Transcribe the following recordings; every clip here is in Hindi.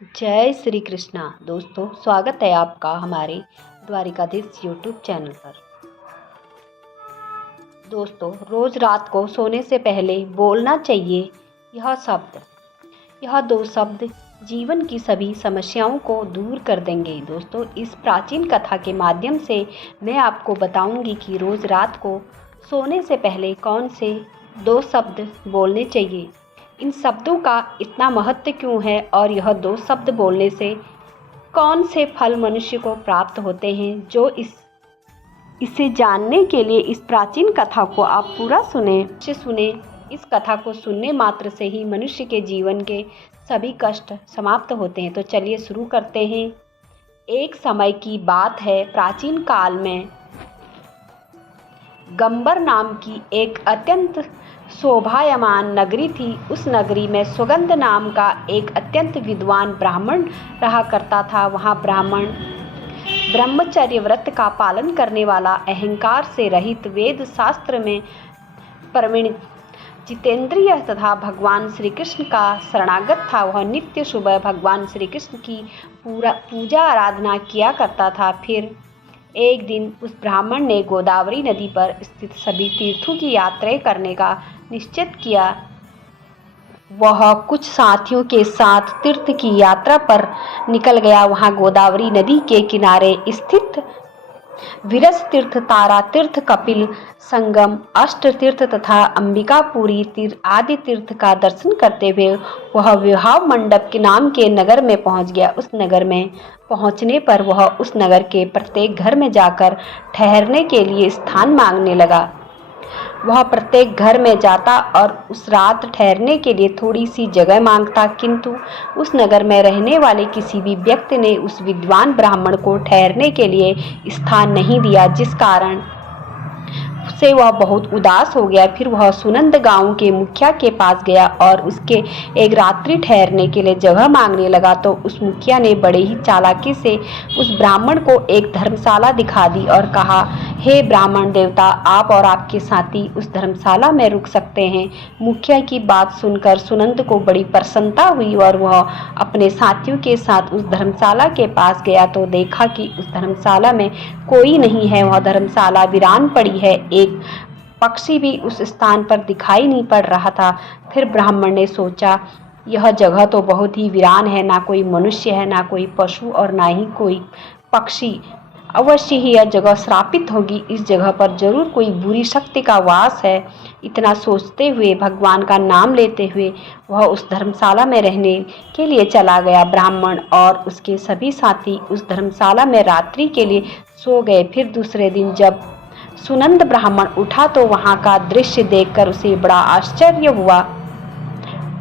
जय श्री कृष्णा। दोस्तों, स्वागत है आपका हमारे द्वारिकाधीश यूट्यूब चैनल पर। दोस्तों, रोज़ रात को सोने से पहले बोलना चाहिए यह दो शब्द जीवन की सभी समस्याओं को दूर कर देंगे। दोस्तों, इस प्राचीन कथा के माध्यम से मैं आपको बताऊंगी कि रोज़ रात को सोने से पहले कौन से दो शब्द बोलने चाहिए, इन शब्दों का इतना महत्व क्यों है और यह दो शब्द बोलने से कौन से फल मनुष्य को प्राप्त होते हैं। इसे जानने के लिए इस प्राचीन कथा को आप पूरा सुने। इस कथा को सुनने मात्र से ही मनुष्य के जीवन के सभी कष्ट समाप्त होते हैं। तो चलिए शुरू करते हैं। एक समय की बात है, प्राचीन काल में गंबर नाम की एक अत्यंत शोभायमान नगरी थी। उस नगरी में सुगंध नाम का एक अत्यंत विद्वान ब्राह्मण रहा करता था। वहाँ ब्राह्मण ब्रह्मचर्य व्रत का पालन करने वाला, अहंकार से रहित, वेद शास्त्र में प्रवीण, जितेंद्रिय तथा भगवान श्री कृष्ण का शरणागत था। वह नित्य सुबह भगवान श्री कृष्ण की पूजा आराधना किया करता था। फिर एक दिन उस ब्राह्मण ने गोदावरी नदी पर स्थित सभी तीर्थों की यात्रा करने का निश्चित किया। वह कुछ साथियों के साथ तीर्थ की यात्रा पर निकल गया। वहां गोदावरी नदी के किनारे स्थित विरस तीर्थ, तारा तीर्थ, कपिल संगम, अष्ट तीर्थ तथा अंबिकापुरी तीर्थ आदि तीर्थ का दर्शन करते हुए वह विवाह मंडप के नाम के नगर में पहुंच गया। उस नगर में पहुंचने पर वह उस नगर के प्रत्येक घर में जाकर ठहरने के लिए स्थान मांगने लगा। वह प्रत्येक घर में जाता और उस रात ठहरने के लिए थोड़ी सी जगह मांगता, किंतु उस नगर में रहने वाले किसी भी व्यक्ति ने उस विद्वान ब्राह्मण को ठहरने के लिए स्थान नहीं दिया, जिस कारण से वह बहुत उदास हो गया। फिर वह सुनंद गांव के मुखिया के पास गया और उसके एक रात्रि ठहरने के लिए जगह मांगने लगा। तो उस मुखिया ने बड़े ही चालाकी से उस ब्राह्मण को एक धर्मशाला दिखा दी और कहा, हे ब्राह्मण देवता, आप और आपके साथी उस धर्मशाला में रुक सकते हैं। मुखिया की बात सुनकर सुनंद को बड़ी प्रसन्नता हुई और वह अपने साथियों के साथ उस धर्मशाला के पास गया तो देखा कि उस धर्मशाला में कोई नहीं है। वह धर्मशाला वीरान पड़ी है, एक पक्षी भी उस स्थान पर दिखाई नहीं पड़ रहा था। फिर ब्राह्मण ने सोचा, यह जगह तो बहुत ही वीरान है, ना कोई मनुष्य है, ना कोई पशु और ना ही कोई पक्षी। अवश्य ही यह जगह श्रापित होगी, इस जगह पर जरूर कोई बुरी शक्ति का वास है। इतना सोचते हुए, भगवान का नाम लेते हुए वह उस धर्मशाला में रहने के लिए चला गया। ब्राह्मण और उसके सभी साथी उस धर्मशाला में रात्रि के लिए सो गए। फिर दूसरे दिन जब सुनंद ब्राह्मण उठा तो वहां का दृश्य देखकर उसे बड़ा आश्चर्य हुआ।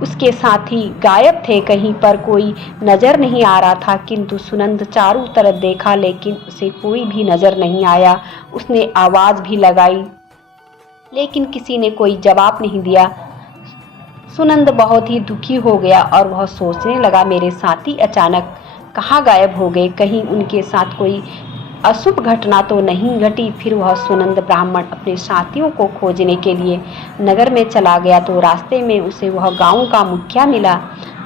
उसके साथी गायब थे, कहीं पर कोई नजर नहीं आ रहा था। किंतु सुनंद चारों तरफ देखा, लेकिन उसे कोई भी नजर नहीं आया। उसने आवाज भी लगाई, लेकिन किसी ने कोई जवाब नहीं दिया। सुनंद बहुत ही दुखी हो गया और वह सोचने लगा, मेरे साथी अचानक कहाँ गायब हो गए, कहीं उनके साथ कोई अशुभ घटना तो नहीं घटी। फिर वह सुनंद ब्राह्मण अपने साथियों को खोजने के लिए नगर में चला गया तो रास्ते में उसे वह गांव का मुखिया मिला।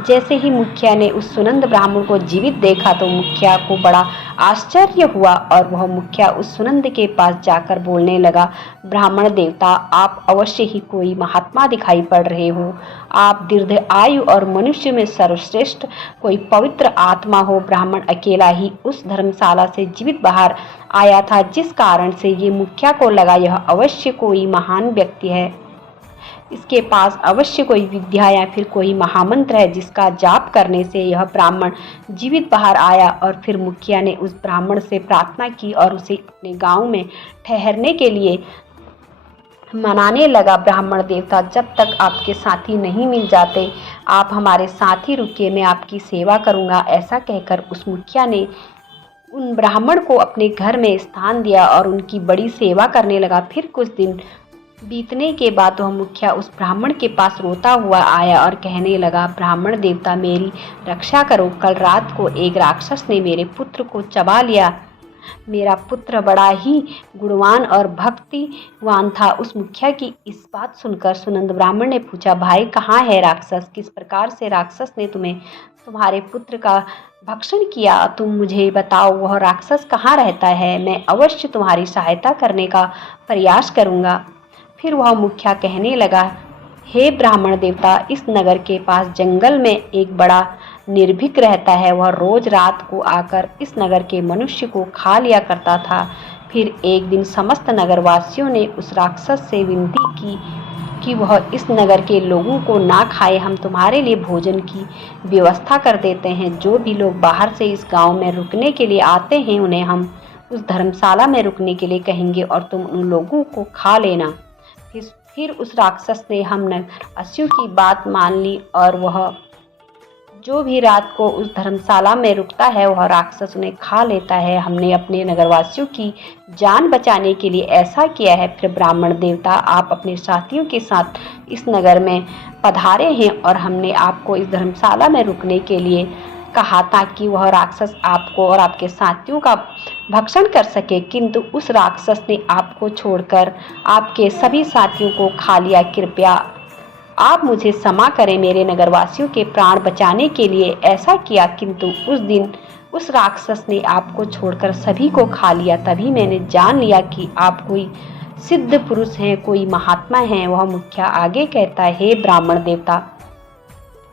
जैसे ही मुखिया ने उस सुनंद ब्राह्मण को जीवित देखा तो मुखिया को बड़ा आश्चर्य हुआ और वह मुखिया उस सुनंद के पास जाकर बोलने लगा, ब्राह्मण देवता, आप अवश्य ही कोई महात्मा दिखाई पड़ रहे हो। आप दीर्घ आयु और मनुष्य में सर्वश्रेष्ठ कोई पवित्र आत्मा हो। ब्राह्मण अकेला ही उस धर्मशाला से जीवित बाहर आया था, जिस कारण से ये मुखिया को लगा यह अवश्य कोई महान व्यक्ति है। इसके पास अवश्य कोई विद्या या फिर कोई महामंत्र है, जिसका जाप करने से यह ब्राह्मण जीवित बाहर आया। और फिर मुखिया ने उस ब्राह्मण से प्रार्थना की और उसे अपने गांव में ठहरने के लिए मनाने लगा। ब्राह्मण देवता, जब तक आपके साथी नहीं मिल जाते आप हमारे साथ ही रुकिए, मैं आपकी सेवा करूंगा। ऐसा कहकर उस मुखिया ने उन ब्राह्मण को अपने घर में स्थान दिया और उनकी बड़ी सेवा करने लगा। फिर कुछ दिन बीतने के बाद वह मुखिया उस ब्राह्मण के पास रोता हुआ आया और कहने लगा, ब्राह्मण देवता, मेरी रक्षा करो। कल रात को एक राक्षस ने मेरे पुत्र को चबा लिया। मेरा पुत्र बड़ा ही गुणवान और भक्तिवान था। उस मुखिया की इस बात सुनकर सुनंद ब्राह्मण ने पूछा, भाई कहाँ है राक्षस, किस प्रकार से राक्षस ने तुम्हें तुम्हारे पुत्र का भक्षण किया। तुम मुझे बताओ वह राक्षस कहाँ रहता है, मैं अवश्य तुम्हारी सहायता करने का प्रयास करूँगा। फिर वह मुखिया कहने लगा, हे ब्राह्मण देवता, इस नगर के पास जंगल में एक बड़ा निर्भीक रहता है। वह रोज रात को आकर इस नगर के मनुष्य को खा लिया करता था। फिर एक दिन समस्त नगरवासियों ने उस राक्षस से विनती की कि वह इस नगर के लोगों को ना खाए, हम तुम्हारे लिए भोजन की व्यवस्था कर देते हैं। जो भी लोग बाहर से इस गांव में रुकने के लिए आते हैं उन्हें हम उस धर्मशाला में रुकने के लिए कहेंगे और तुम उन लोगों को खा लेना। फिर उस राक्षस ने हम नगरवासियों की बात मान ली और वह जो भी रात को उस धर्मशाला में रुकता है वह राक्षस उन्हें खा लेता है। हमने अपने नगरवासियों की जान बचाने के लिए ऐसा किया है। फिर ब्राह्मण देवता, आप अपने साथियों के साथ इस नगर में पधारे हैं और हमने आपको इस धर्मशाला में रुकने के लिए कहा ताकि वह राक्षस आपको और आपके साथियों का भक्षण कर सके, किंतु उस राक्षस ने आपको छोड़कर आपके सभी साथियों को खा लिया। कृपया आप मुझे क्षमा करें, मेरे नगरवासियों के प्राण बचाने के लिए ऐसा किया, किंतु उस दिन उस राक्षस ने आपको छोड़कर सभी को खा लिया। तभी मैंने जान लिया कि आप कोई सिद्ध पुरुष हैं, कोई महात्मा हैं। वह मुखिया आगे कहता है, हे ब्राह्मण देवता,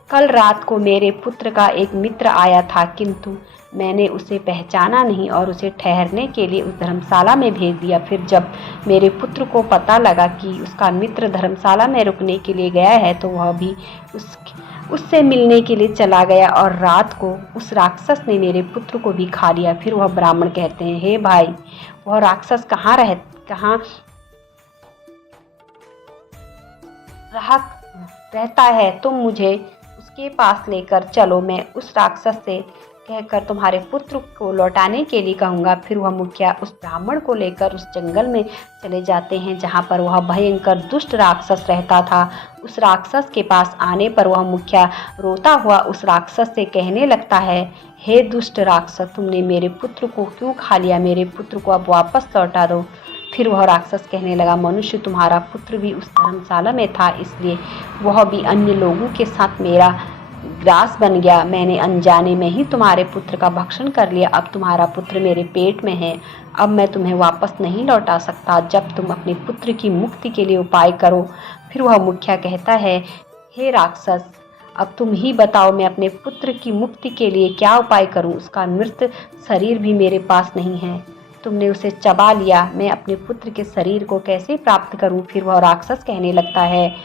कल रात को मेरे पुत्र का एक मित्र आया था, किंतु मैंने उसे पहचाना नहीं और उसे ठहरने के लिए उस धर्मशाला में भेज दिया। फिर जब मेरे पुत्र को पता लगा कि उसका मित्र धर्मशाला में रुकने के लिए गया है तो वह भी उससे मिलने के लिए चला गया और रात को उस राक्षस ने मेरे पुत्र को भी खा लिया। फिर वह ब्राह्मण कहते हैं, हे भाई, वह राक्षस कहाँ रहता है, तुम मुझे उसके पास लेकर चलो। मैं उस राक्षस से कहकर तुम्हारे पुत्र को लौटाने के लिए कहूँगा। फिर वह मुखिया उस ब्राह्मण को लेकर उस जंगल में चले जाते हैं जहाँ पर वह भयंकर दुष्ट राक्षस रहता था। उस राक्षस के पास आने पर वह मुखिया रोता हुआ उस राक्षस से कहने लगता है, हे दुष्ट राक्षस, तुमने मेरे पुत्र को क्यों खा लिया? मेरे पुत्र को अब वापस लौटा दो। फिर वह राक्षस कहने लगा, मनुष्य, तुम्हारा पुत्र भी उस धर्मशाला में था, इसलिए वह भी अन्य लोगों के साथ मेरा ग्रास बन गया। मैंने अनजाने में ही तुम्हारे पुत्र का भक्षण कर लिया। अब तुम्हारा पुत्र मेरे पेट में है। अब मैं तुम्हें वापस नहीं लौटा सकता जब तुम अपने पुत्र की मुक्ति के लिए उपाय करो। फिर वह मुखिया कहता है, हे राक्षस, अब तुम ही बताओ, मैं अपने पुत्र की मुक्ति के लिए क्या उपाय करूं? उसका मृत शरीर भी मेरे पास नहीं है, तुमने उसे चबा लिया। मैं अपने पुत्र के शरीर को कैसे प्राप्त करूं? फिर वह राक्षस कहने लगता है,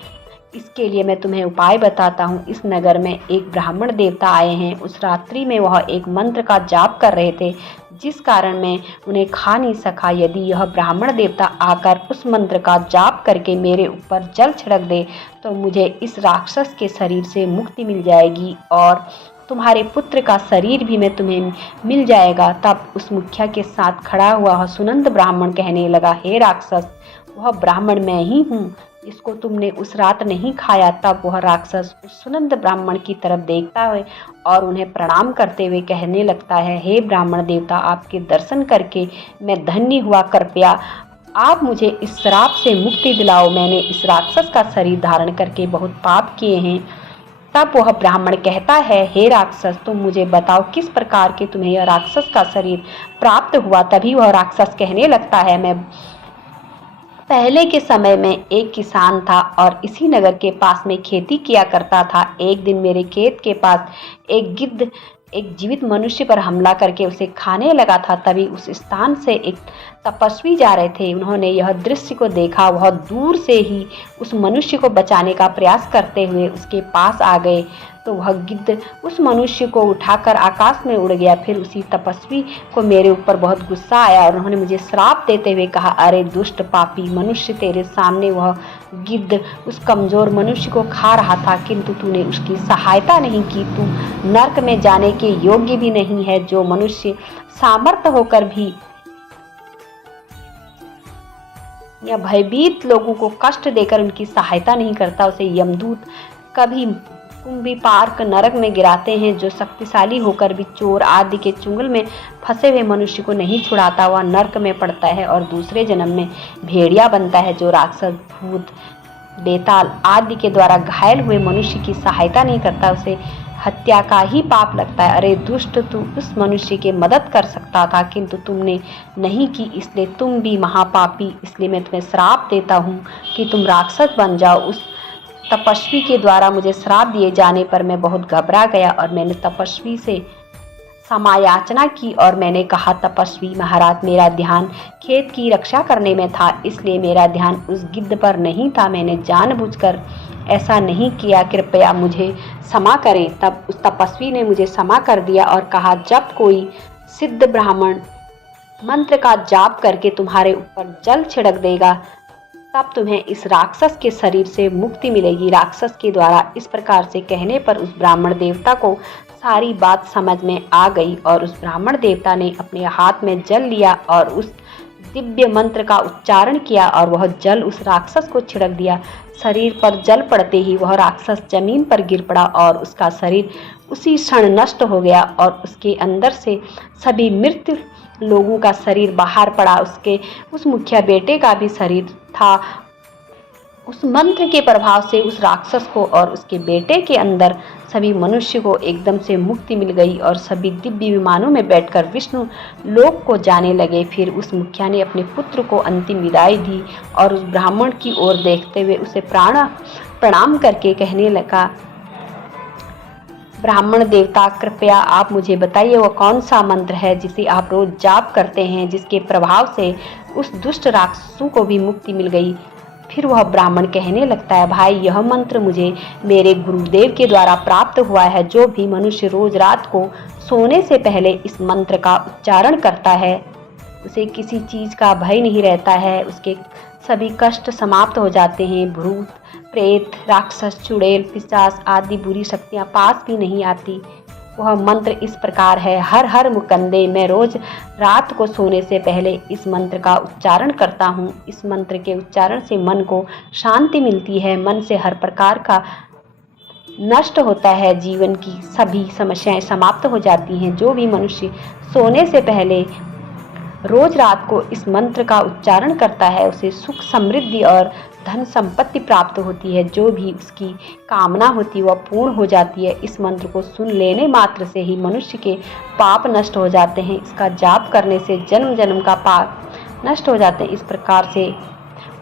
इसके लिए मैं तुम्हें उपाय बताता हूँ। इस नगर में एक ब्राह्मण देवता आए हैं। उस रात्रि में वह एक मंत्र का जाप कर रहे थे, जिस कारण मैं उन्हें खा नहीं सका। यदि यह ब्राह्मण देवता आकर उस मंत्र का जाप करके मेरे ऊपर जल छिड़क दे तो मुझे इस राक्षस के शरीर से मुक्ति मिल जाएगी और तुम्हारे पुत्र का शरीर भी मैं तुम्हें मिल जाएगा। तब उस मुखिया के साथ खड़ा हुआ सुनंद ब्राह्मण कहने लगा, हे राक्षस, वह ब्राह्मण मैं ही हूँ, इसको तुमने उस रात नहीं खाया। तब वह राक्षस उस सुनंद ब्राह्मण की तरफ देखता है और उन्हें प्रणाम करते हुए कहने लगता है, हे ब्राह्मण देवता, आपके दर्शन करके मैं धन्य हुआ। कृपया आप मुझे इस श्राप से मुक्ति दिलाओ। मैंने इस राक्षस का शरीर धारण करके बहुत पाप किए हैं। तब वह ब्राह्मण कहता है, हे राक्षस, तुम मुझे बताओ किस प्रकार के तुम्हें यह राक्षस का शरीर प्राप्त हुआ। तभी वह राक्षस कहने लगता है, मैं पहले के समय में एक किसान था और इसी नगर के पास में खेती किया करता था। एक दिन मेरे खेत के पास एक गिद्ध एक जीवित मनुष्य पर हमला करके उसे खाने लगा था। तभी उस स्थान से एक तपस्वी जा रहे थे। उन्होंने यह दृश्य को देखा। वह दूर से ही उस मनुष्य को बचाने का प्रयास करते हुए उसके पास आ गए तो वह गिद्ध उस मनुष्य को उठाकर आकाश में उड़ गया। फिर उसी तपस्वी को मेरे ऊपर बहुत गुस्सा आया और उन्होंने मुझे श्राप देते हुए कहा, अरे दुष्ट पापी मनुष्य, तेरे सामने वह गिद्ध उस कमजोर मनुष्य को खा रहा था, किंतु तूने उसकी सहायता नहीं की। तू नरक में जाने के योग्य भी नहीं है। जो मनुष्य सामर्थ्य होकर भी या भयभीत लोगों को कष्ट देकर उनकी सहायता नहीं करता, उसे यमदूत कभी कुंभी पार्क नरक में गिराते हैं। जो शक्तिशाली होकर भी चोर आदि के चुंगल में फंसे हुए मनुष्य को नहीं छुड़ाता, वह नरक में पड़ता है और दूसरे जन्म में भेड़िया बनता है। जो राक्षस, भूत, बेताल आदि के द्वारा घायल हुए मनुष्य की सहायता नहीं करता, उसे हत्या का ही पाप लगता है। अरे दुष्ट, तू उस मनुष्य की मदद कर सकता था किंतु तुमने नहीं की, इसलिए तुम भी महापापी। इसलिए मैं तुम्हें श्राप देता हूँ कि तुम राक्षस बन जाओ। उस तपस्वी के द्वारा मुझे श्राप दिए जाने पर मैं बहुत घबरा गया और मैंने तपस्वी से क्षमायाचना की और मैंने कहा, तपस्वी महाराज, मेरा ध्यान खेत की रक्षा करने में था, इसलिए मेरा ध्यान उस गिद्ध पर नहीं था। मैंने जानबूझकर ऐसा नहीं किया, कृपया मुझे क्षमा करें। तब उस तपस्वी ने मुझे क्षमा कर दिया और कहा, जब कोई सिद्ध ब्राह्मण मंत्र का जाप करके तुम्हारे ऊपर जल छिड़क देगा तब तुम्हें इस राक्षस के शरीर से मुक्ति मिलेगी। राक्षस के द्वारा इस प्रकार से कहने पर उस ब्राह्मण देवता को सारी बात समझ में आ गई और उस ब्राह्मण देवता ने अपने हाथ में जल लिया और उस दिव्य मंत्र का उच्चारण किया और वह जल उस राक्षस को छिड़क दिया। शरीर पर जल पड़ते ही वह राक्षस जमीन पर गिर पड़ा और उसका शरीर उसी क्षण नष्ट हो गया और उसके अंदर से सभी मृत लोगों का शरीर बाहर पड़ा। उस मुखिया बेटे का भी शरीर था। उस मंत्र के प्रभाव से उस राक्षस को और उसके बेटे के अंदर सभी मनुष्य को एकदम से मुक्ति मिल गई और सभी दिव्य विमानों में बैठकर विष्णु लोक को जाने लगे। फिर उस मुखिया ने अपने पुत्र को अंतिम विदाई दी और उस ब्राह्मण की ओर देखते हुए उसे प्रणाम करके कहने लगा, ब्राह्मण देवता, कृपया आप मुझे बताइए वह कौन सा मंत्र है जिसे आप रोज जाप करते हैं, जिसके प्रभाव से उस दुष्ट राक्षसों को भी मुक्ति मिल गई। फिर वह ब्राह्मण कहने लगता है, भाई, यह मंत्र मुझे मेरे गुरुदेव के द्वारा प्राप्त हुआ है। जो भी मनुष्य रोज रात को सोने से पहले इस मंत्र का उच्चारण करता है उसे किसी चीज का भय नहीं रहता है, उसके सभी कष्ट समाप्त हो जाते हैं। भूत प्रेत, राक्षस, चुड़ैल, पिशाच आदि बुरी शक्तियां पास भी नहीं आती। वह मंत्र इस प्रकार है, हर हर मुकंदे। मैं रोज रात को सोने से पहले इस मंत्र का उच्चारण करता हूँ। इस मंत्र के उच्चारण से मन को शांति मिलती है, मन से हर प्रकार का नष्ट होता है, जीवन की सभी समस्याएं समाप्त हो जाती हैं। जो भी मनुष्य सोने से पहले रोज रात को इस मंत्र का उच्चारण करता है उसे सुख, समृद्धि और धन संपत्ति प्राप्त होती है। जो भी उसकी कामना होती है वह पूर्ण हो जाती है। इस मंत्र को सुन लेने मात्र से ही मनुष्य के पाप नष्ट हो जाते हैं। इसका जाप करने से जन्म जन्म का पाप नष्ट हो जाते हैं। इस प्रकार से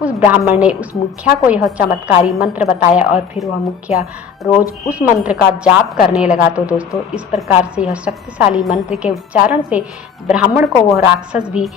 उस ब्राह्मण ने उस मुखिया को यह चमत्कारी मंत्र बताया और फिर वह मुखिया रोज उस मंत्र का जाप करने लगा। तो दोस्तों, इस प्रकार से यह शक्तिशाली मंत्र के उच्चारण से ब्राह्मण को वह राक्षस भी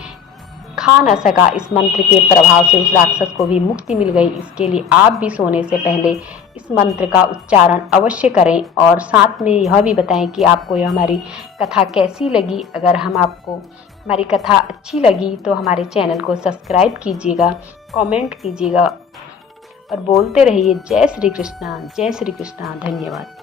खा न सका। इस मंत्र के प्रभाव से उस राक्षस को भी मुक्ति मिल गई। इसके लिए आप भी सोने से पहले इस मंत्र का उच्चारण अवश्य करें और साथ में यह भी बताएं कि आपको यह हमारी कथा कैसी लगी। अगर हमारी कथा अच्छी लगी तो हमारे चैनल को सब्सक्राइब कीजिएगा, कमेंट कीजिएगा और बोलते रहिए जय श्री कृष्णा, जय श्री कृष्णा। धन्यवाद।